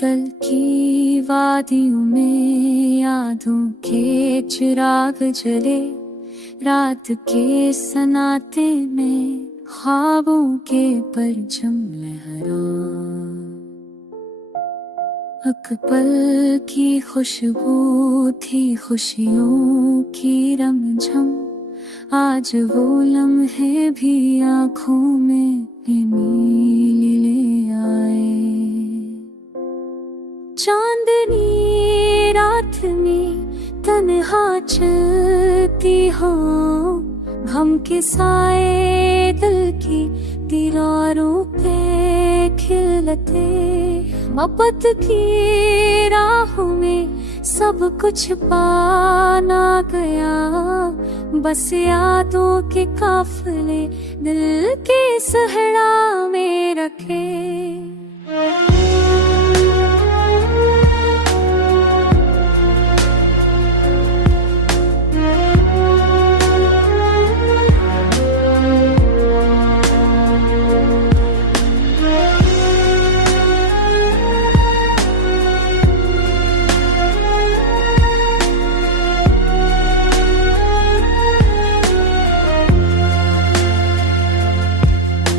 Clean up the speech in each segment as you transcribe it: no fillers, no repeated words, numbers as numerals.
कल की वादियों में यादों के चिराग जले, रात के सन्नाटे में ख्वाबों के परचम लहरा। अकबल की खुशबू थी खुशियों की रमझम, आज वो लम्हे भी आँखों में नीले ले आए। चांदनी रात में तन्हा चलती हो, हम के साए दिल की दीवारों पे खिलते। मोहब्बत की राहों में सब कुछ पाना गया, बस यादों के काफिले दिल के सहरा में रखे।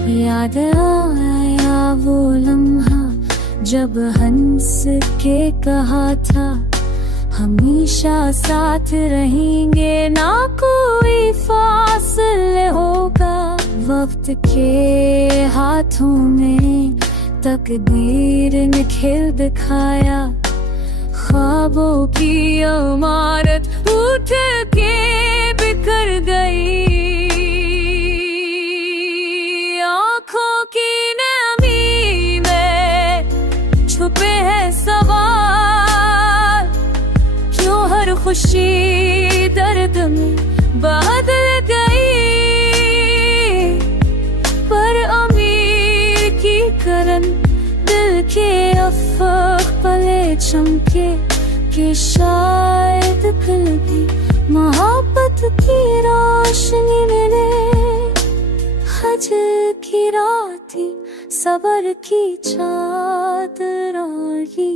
याद आया वो लम्हा जब हंस के कहा था, हमेशा साथ रहेंगे ना कोई फासले होगा। वक्त के हाथों में तकदीर ने खेल दिखाया, ख्वाबों की इमारत उठ के बिखर गई। छुपे हैं सवाल, क्यों हर खुशी दर्द में बदल गई। पर अमीर की करन दिल के अफक पले चमके, कि शायद कल भी मोहब्बत की रोशनी मिले। हज की राती सबर की चादर ओढ़ी,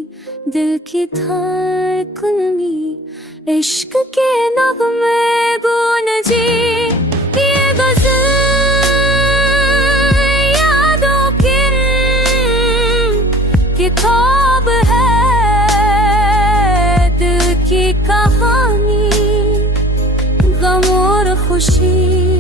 दिल की धड़कन में इश्क के नगमे गूंजी। ये गज़ल यादों की किताब है, दिल की कहानी, गम और खुशी